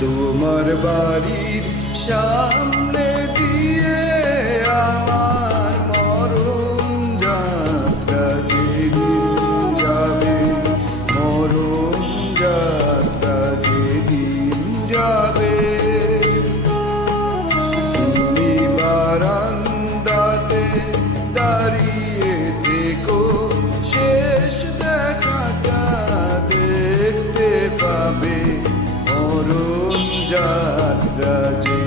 তোমার বাড়ির সামনে দিয়ে আমার judge.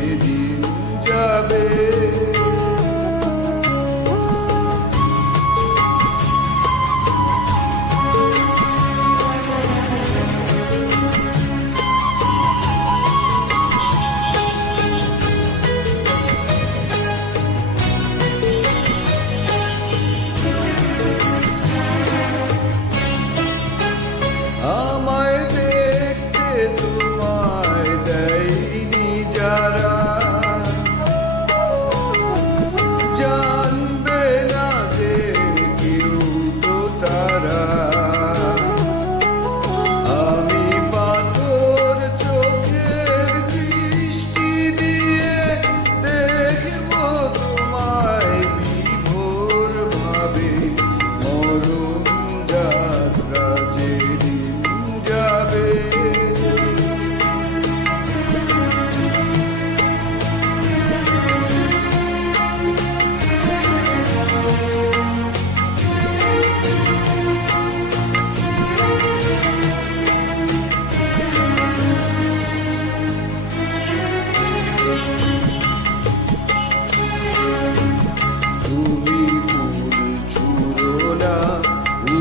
না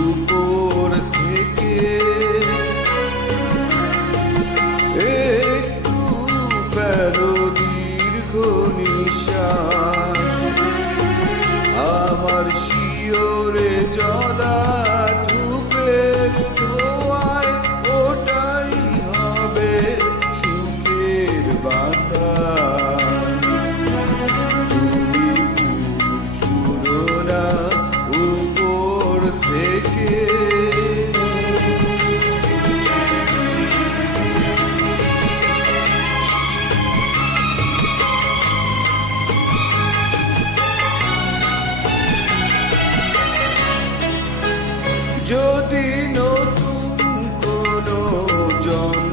উপর থেকে। একটু ফেলো দীর্ঘ নিশা আমার শিওরে যদি নতুন কোনো জন